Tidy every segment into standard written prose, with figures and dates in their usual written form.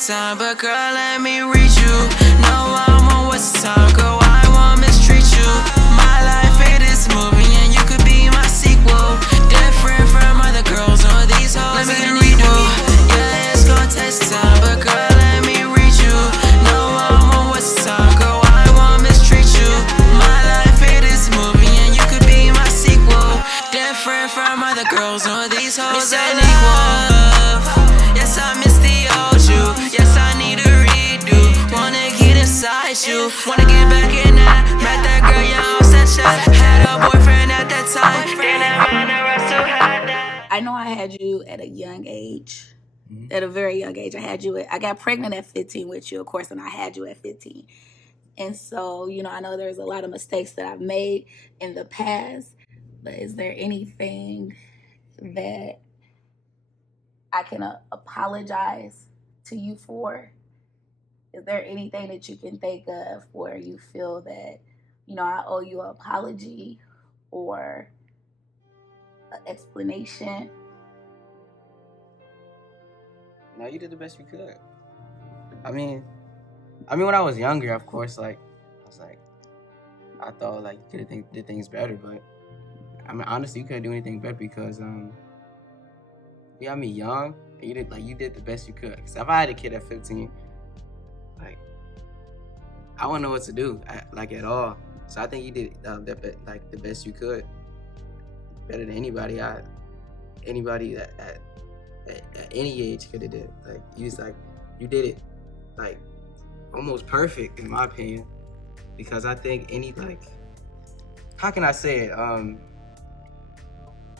test time, but girl, let me read you. No, I won't waste time, girl, I won't mistreat you. My life, it is moving, and you could be my sequel. Different from other girls or these hoes. Let me read you. Yeah, it's gonna test time, but girl, let me read you. No, I won't waste time, girl, I won't mistreat you. My life, it is moving, and you could be my sequel. Different from other girls or these hoes that equal. Yes, I miss the old you. Yes, I need a redo. Wanna get inside you. Wanna get back in that. Met that girl, yeah, on Snapchat. Had a boyfriend at that time. Then that man never still had that. I know I had you at a young age. At a very young age. I got pregnant at 15 with you, of course, and I had you at 15. And so, you know, I know there's a lot of mistakes that I've made in the past, but is there anything that I can apologize to you for? Is there anything that you can think of where you feel that, you know, I owe you an apology or an explanation? No, you did the best you could. I mean, when I was younger, of course, like, I thought, like, you could have did things better, but, I mean, honestly, you couldn't do anything better because, you got me young, and you did the best you could. Because if I had a kid at 15, like, I wouldn't know what to do, at all. So I think you did, the best you could. Better than anybody at any age could have did. Like, you did it, like, almost perfect, in my opinion. Because I think how can I say it?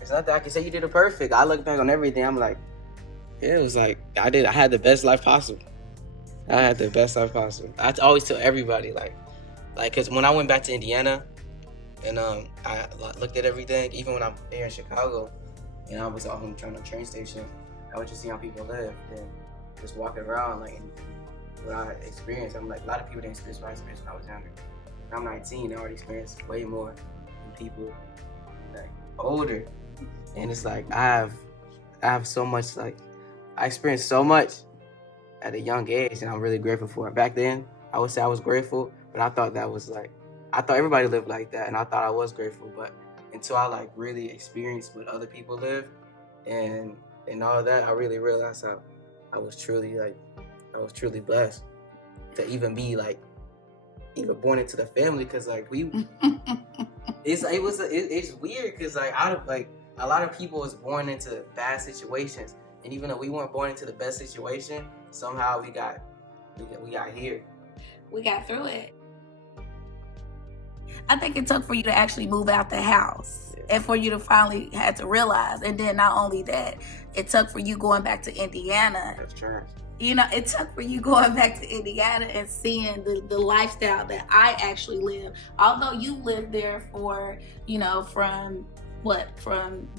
It's not that I can say you did it perfect. I look back on everything, I'm like, yeah, it was like, I had the best life possible. I always tell everybody, because when I went back to Indiana, and I looked at everything, even when I'm here in Chicago, and I was out home trying to train station, I would just see how people live, and just walking around, like, and what I experienced. I'm like, a lot of people didn't experience what I experienced when I was younger. When I'm 19, I already experienced way more than people, like, older. And it's like, I have so much, like, I experienced so much at a young age, and I'm really grateful for it. Back then, I would say I was grateful, but I thought everybody lived like that, and I thought I was grateful, but until I, like, really experienced what other people live, and all that, I really realized how I was truly blessed to even be, like, even born into the family, because, like, it's weird, because, like, a lot of people was born into bad situations, and even though we weren't born into the best situation, somehow we got here. We got through it. I think it took for you to actually move out the house, and for you to finally had to realize. And then not only that, it took for you going back to Indiana. That's trash. You know, it took for you going back to Indiana and seeing the lifestyle that I actually live. Although you lived there for, you know, from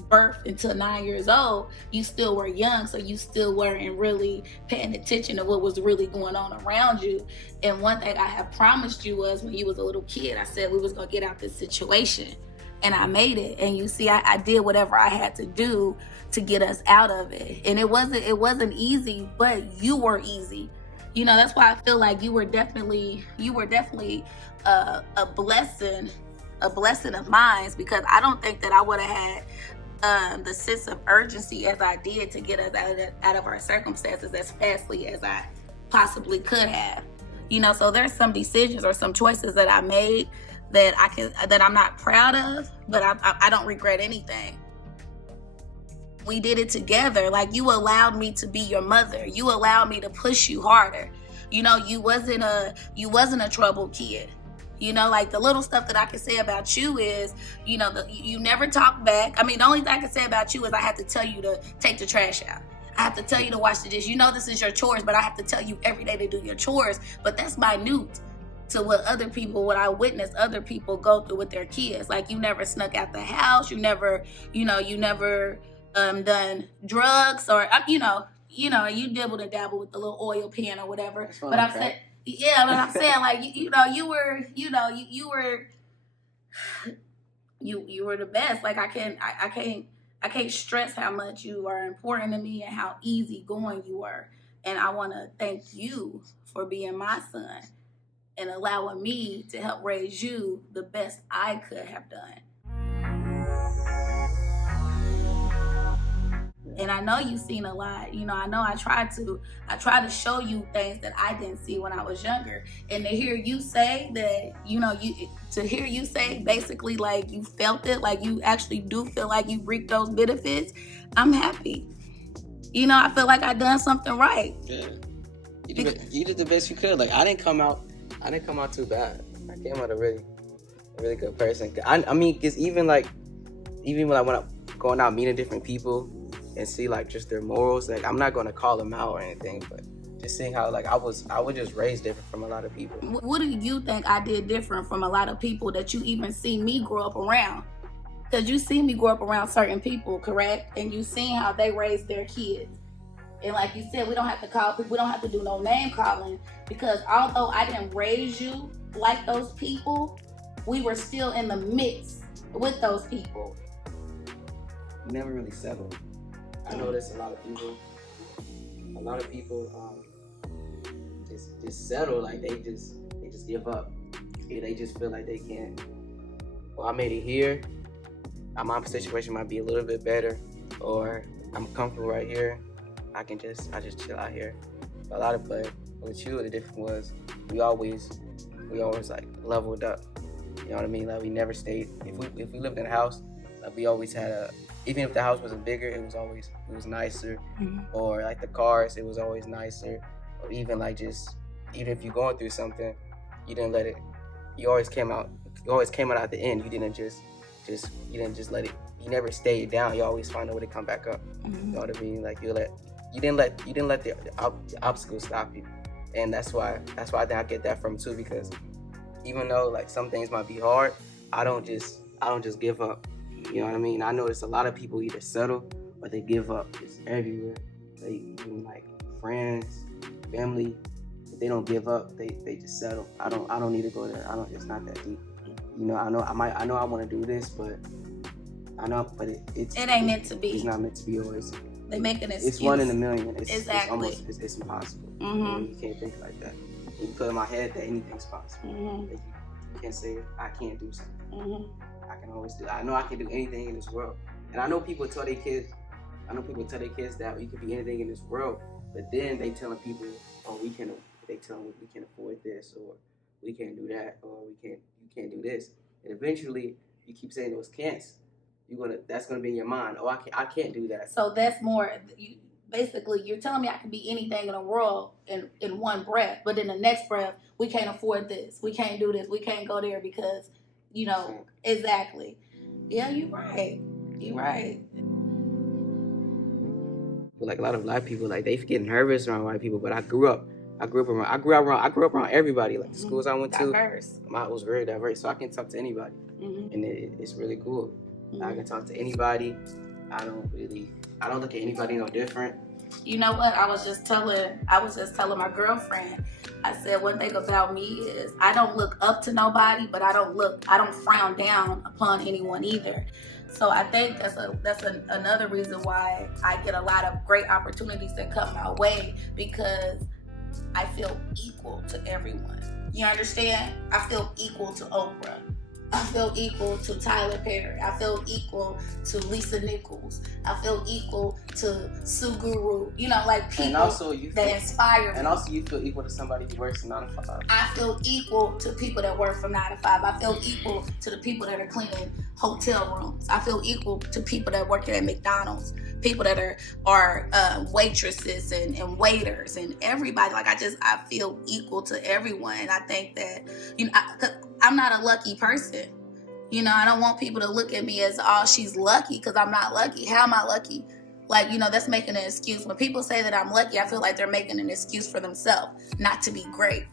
birth until 9 years old, you still were young, so you still weren't really paying attention to what was really going on around you. And one thing I have promised you was, when you was a little kid, I said we was gonna get out this situation, and I made it. And you see, I did whatever I had to do to get us out of it. And it wasn't easy, but you were easy. You know, that's why I feel like you were definitely a blessing of mine, because I don't think that I would have had the sense of urgency as I did to get us out of our circumstances as fastly as I possibly could have. You know, so there's some decisions or some choices that I made that I'm not proud of, but I don't regret anything. We did it together. Like, you allowed me to be your mother. You allowed me to push you harder. You know, you wasn't a troubled kid. You know, like, the little stuff that I can say about you is, you know, you never talk back. I mean, the only thing I can say about you is I have to tell you to take the trash out. I have to tell you to wash the dish. You know, this is your chores, but I have to tell you every day to do your chores. But that's minute to what I witnessed other people go through with their kids. Like, you never snuck out the house. You never done drugs, or you dibbled and dabbled with the little oil pan or whatever. But I'm saying, like, you were the best. Like, I can't stress how much you are important to me and how easygoing you were. And I want to thank you for being my son and allowing me to help raise you the best I could have done. And I know you've seen a lot. You know, I know I tried to show you things that I didn't see when I was younger. And to hear you say that, to hear you say basically like you felt it, like you actually do feel like you reaped those benefits, I'm happy. You know, I feel like I done something right. Yeah. You did the best you could. Like I didn't come out too bad. I came out a really good person. I mean, cause even when I'm going out meeting different people and see like just their morals, like I'm not gonna call them out or anything, but just seeing how like I was just raised different from a lot of people. What do you think I did different from a lot of people that you even see me grow up around? Because you see me grow up around certain people, correct? And you seen how they raise their kids. And like you said, we don't have to call people, we don't have to do no name calling, because although I didn't raise you like those people, we were still in the mix with those people. You never really settled. I noticed a lot of people just settle, like they just give up. They just feel like they can't. Well, I made it here. My situation might be a little bit better, or I'm comfortable right here. I just chill out here. But with you, the difference was we always like leveled up. You know what I mean? Like we never stayed. If we lived in a house, like we always had even if the house wasn't bigger, it was nicer. Mm-hmm. Or like the cars, it was always nicer. Or even if you're going through something, you didn't let it. You always came out at the end. You didn't just let it. You never stayed down. You always find a way to come back up. Mm-hmm. You know what I mean? Like you didn't let the obstacles stop you. And that's why I think I get that from too, because even though like some things might be hard, I don't just give up. You know what I mean? I notice a lot of people either settle or they give up. It's everywhere. Even like friends, family, if they don't give up, they just settle. I don't need to go there. It's not that deep. You know, I know I want to do this, but it ain't meant to be. It's not meant to be always. They make an excuse. It's one in a million. Exactly. It's impossible. Mm-hmm. You can't think like that. You put in my head that anything's possible. Mm-hmm. You can't say I can't do something. Mm-hmm. I can always do. I know I can do anything in this world. And I know people tell their kids that you can be anything in this world. But then they telling people, oh, they tell them we can afford this, or we can't do that, or you can't do this. And eventually you keep saying those can'ts. That's gonna be in your mind. Oh, I can't do that. So that's more. Basically, you're telling me I can be anything in the world in one breath, but in the next breath, we can't afford this. We can't do this. We can't go there because, exactly. Yeah, you're right. You're right. Like a lot of black people, like they get nervous around white people, but I grew up around everybody. Like the schools I went to, diverse. I was very diverse, so I can talk to anybody, and it's really cool. Mm-hmm. I can talk to anybody. I don't look at anybody no different. You know what? I was just telling my girlfriend. I said one thing about me is I don't look up to nobody, but I don't frown down upon anyone either. So I think that's another reason why I get a lot of great opportunities that come my way, because I feel equal to everyone. You understand? I feel equal to Oprah. I feel equal to Tyler Perry. I feel equal to Lisa Nichols. I feel equal to Sue Guru. Like people that inspire me. And also you feel equal to somebody who works 9 to 5. I feel equal to people that work from 9 to 5. I feel equal to the people that are cleaning hotel rooms. I feel equal to people that work at McDonald's. People that are waitresses and waiters and everybody. Like I feel equal to everyone. And I think that, I'm not a lucky person. I don't want people to look at me as, oh, she's lucky, because I'm not lucky. How am I lucky? Like, that's making an excuse. When people say that I'm lucky, I feel like they're making an excuse for themselves not to be great.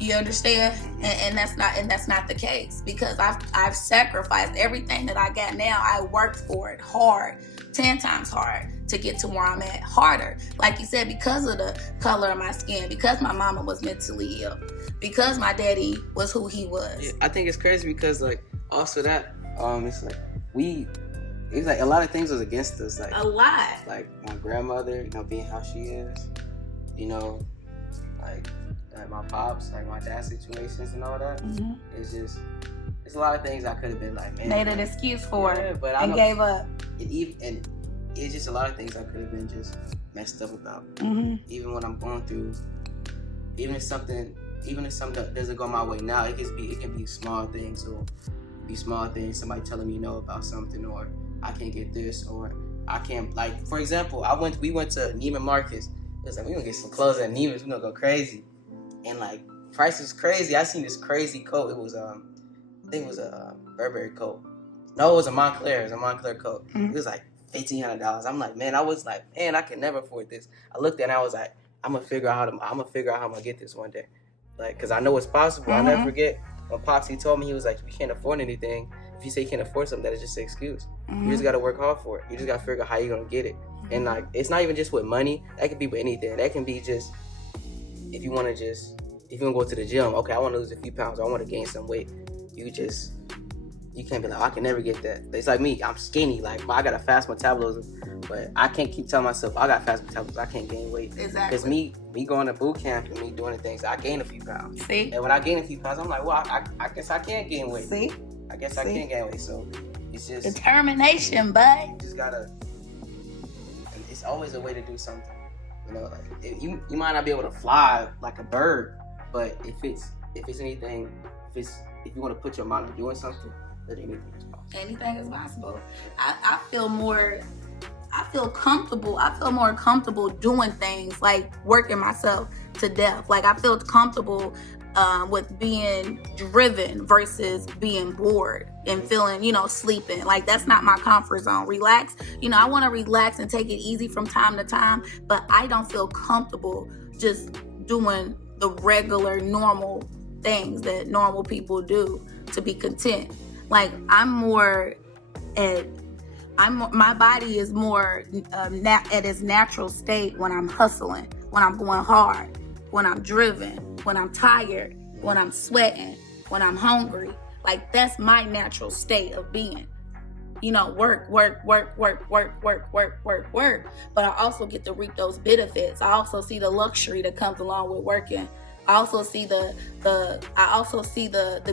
You understand? And that's not the case, because I've sacrificed everything that I got now. I worked for it hard, 10 times hard to get to where I'm at, harder. Like you said, because of the color of my skin, because my mama was mentally ill, because my daddy was who he was. Yeah, I think it's crazy because like also that it's like a lot of things was against us. Like a lot. Like my grandmother, being how she is. you know, like my pops, like my dad's situations and all that. It's just, it's a lot of things I could have been like, man, made an excuse for yeah, it but I and gave up. And it's just a lot of things I could have been just messed up about. Even when I'm going through, even if something doesn't go my way now, it can be small things, or be small things. Somebody telling me no about something, or I can't get this, or I can't, like, for example, we went to Neiman Marcus. It was like, we're gonna get some clothes at Neiman's, we're gonna go crazy. And like, price was crazy. I seen this crazy coat. It was I think it was a Burberry coat. No, it was a Montclair. It was a Montclair coat. It was like $1,500. I'm like, man, I can never afford this. I looked at it and I was like, I'm gonna figure out how I'm gonna get this one day. Like, cause I know it's possible. I'll never forget when Popsy told me, he was like, you can't afford anything. If you say you can't afford something, that is just an excuse. You just gotta work hard for it. You just gotta figure out how you're gonna get it. And like, it's not even just with money. That could be with anything. That can be just, if you wanna go to the gym, okay, I wanna lose a few pounds, I wanna gain some weight. You can't be like, oh, I can never get that. It's like me, I'm skinny, like I got a fast metabolism, but I can't keep telling myself I got fast metabolism, I can't gain weight. Exactly. Because me going to boot camp and me doing the things, I gain a few pounds. See? And when I gain a few pounds, I'm like, well, I guess I can't gain weight. See? I guess I can't gain weight. So it's just determination, bud. You just gotta. It's always a way to do something. You know, like you might not be able to fly like a bird, but if it's anything, if you want to put your mind on doing something, then anything is possible. Anything is possible. I feel more comfortable doing things like working myself to death. Like I feel comfortable with being driven versus being bored and feeling, sleeping. Like that's not my comfort zone. Relax. I want to relax and take it easy from time to time, but I don't feel comfortable just doing the regular normal things that normal people do to be content. Like my body is more at its natural state when I'm hustling, when I'm going hard, when I'm driven, when I'm tired, when I'm sweating, when I'm hungry. Like that's my natural state of being. Work. But I also get to reap those benefits. I also see the luxury that comes along with working. I also see the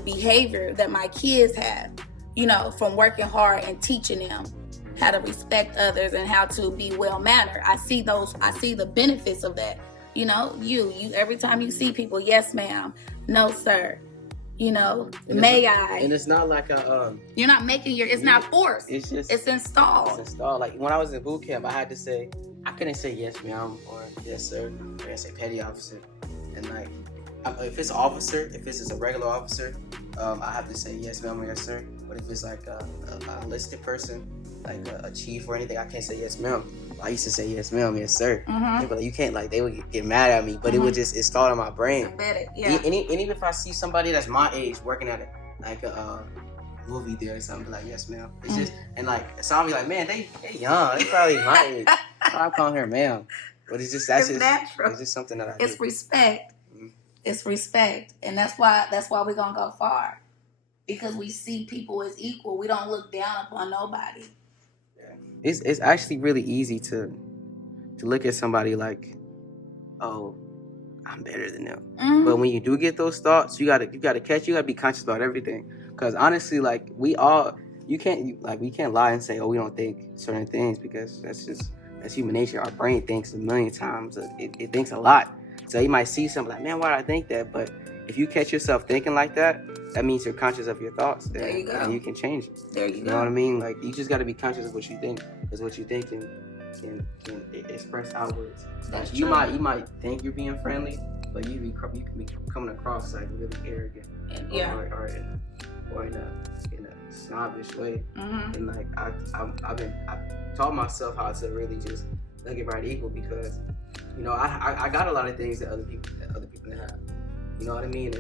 behavior that my kids have, from working hard and teaching them how to respect others and how to be well mannered. I see the benefits of that. You every time you see people, yes ma'am, no sir, may I. And it's not like you're not making it's not forced. It's installed. It's installed. Like when I was in boot camp, I couldn't say yes ma'am or yes sir, or I say petty officer. And like, if it's a regular officer, I have to say yes ma'am or yes sir. But if it's like a enlisted person, like a chief or anything, I can't say yes ma'am. I used to say yes ma'am, yes sir. But like, you can't, like, they would get mad at me, but it would just install in my brain. Yeah. And even if I see somebody that's my age working at a movie theater or something, like yes ma'am. It's just, and like, so I'll be like, man, they young, they probably my age. I'm calling her ma'am. But it's just natural. It's just something that I do. It's respect. It's respect, and that's why we're gonna go far, because we see people as equal. We don't look down upon nobody. It's actually really easy to look at somebody like, oh, I'm better than them. But when you do get those thoughts, you gotta be conscious about everything. Because honestly, like we can't lie and say, oh, we don't think certain things, because that's human nature. Our brain thinks a million times. It thinks a lot. So you might see something like, man, why did I think that? But if you catch yourself thinking like that, that means you're conscious of your thoughts. There you go. And you can change it. There you go. You know what I mean? Like, you just got to be conscious of what you think, because what you think can express outwards. Like, you might think you're being friendly, but you can be coming across like really arrogant, or in a snobbish way. And like I've taught myself how to really just look at everybody equal, because I got a lot of things that other people have. You know what I mean?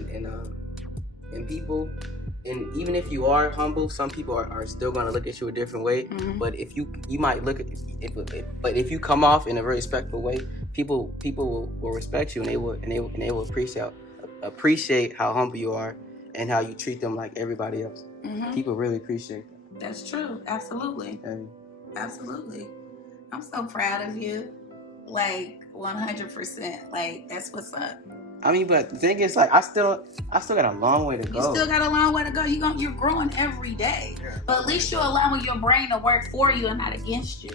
And people, and even if you are humble, some people are still going to look at you a different way. But if you might look at but if you come off in a very respectful way, people will respect you, and they will appreciate how humble you are and how you treat them like everybody else. People really appreciate that. That's true. Absolutely. Absolutely. I'm so proud of you. Like 100%. Like that's what's up. I mean, but the thing is, like, I still got a long way to go. You still got a long way to go. You're growing every day. But at least you're allowing your brain to work for you and not against you.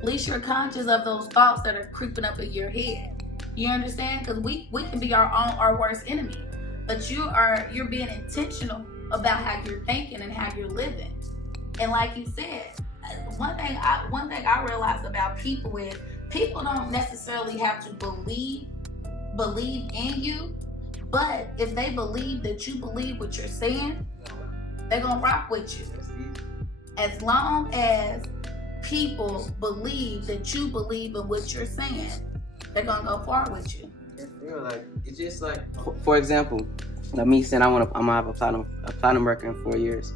At least you're conscious of those thoughts that are creeping up in your head. You understand? Because we can be our worst enemy. But you're being intentional about how you're thinking and how you're living. And like you said, one thing I realized about people is people don't necessarily have to believe in you, but if they believe that you believe what you're saying, they're gonna rock with you. As long as people believe that you believe in what you're saying, they're gonna go far with you. Like, it's just like, for example, me saying I'm gonna have a platinum record in 4 years.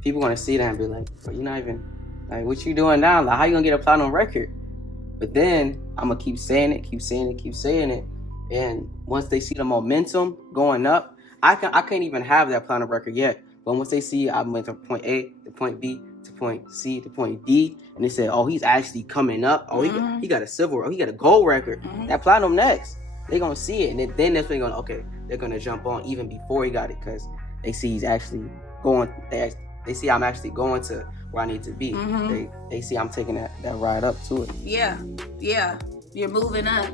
People gonna see that and be like, "Well, you're not even like, what you doing now? Like, how you gonna get a platinum record?" But then I'm gonna keep saying it. And once they see the momentum going up, I can't even have that platinum record yet. But once they see I went from point A to point B to point C to point D, and they say, "Oh, he's actually coming up. Oh, he got a silver. Oh, he got a gold record. That platinum next." They gonna see it, and then that's when they're gonna jump on even before he got it, because they see he's actually going. They see I'm actually going to where I need to be. They see I'm taking that ride up to it. Yeah. You're moving up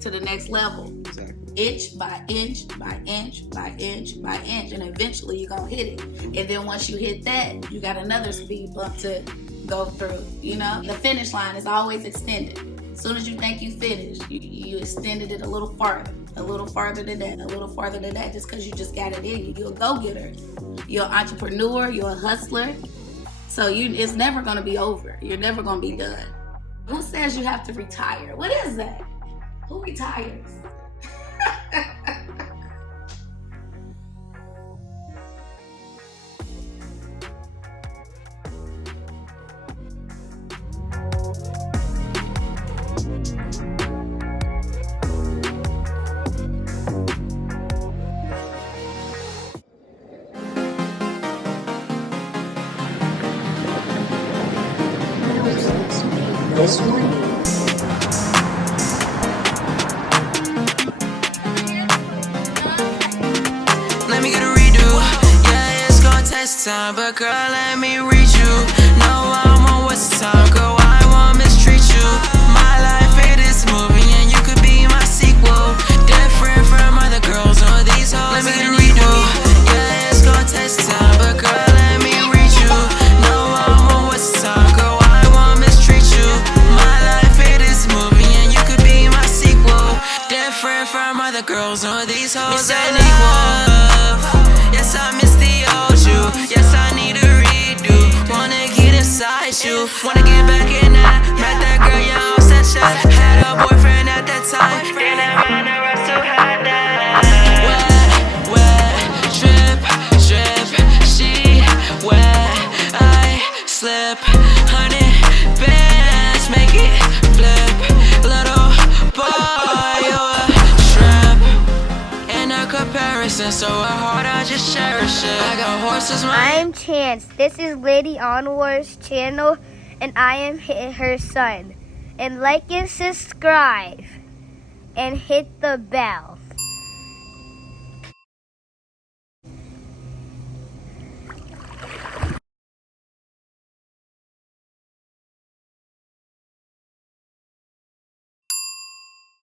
to the next level. Exactly. Inch by inch by inch by inch by inch, and eventually you're gonna hit it. And then once you hit that, you got another speed bump to go through. You know, the finish line is always extended. As soon as you think you finished, you extended it a little farther than that, just because you just got it in you. You're a go-getter. You're an entrepreneur. You're a hustler. So it's never gonna be over. You're never gonna be done. Who says you have to retire? What is that? Who retires? This one. Let me get a redo. Yeah, it's gonna test time, but girl, let me read you. No, I'm on what's the time, girl. I won't mistreat you. My life it is moving, and you could be my sequel. Different from other girls or these hoes. Let me get a redo. Yeah, it's gonna test time, but girl, let me read you. No, I'm on what's the time, girl. I won't mistreat you. My life it is moving, and you could be my sequel. Different from other girls or these hoes that equal. Yes, I miss the old you. Yes, I need a redo. Wanna get inside you. Wanna get back in that. Met that girl, you all said shit. Had a boyfriend at that time. Then I ran the rest to had that. Wet, drip. She wet, I slip. 100 bands, make it flip. Little boy, you a trip. In a comparison, so hard I just cherish it. I got horses, I'm Chance. This is Lady Onwar's channel, and I am her son. And like and subscribe, and hit the bell.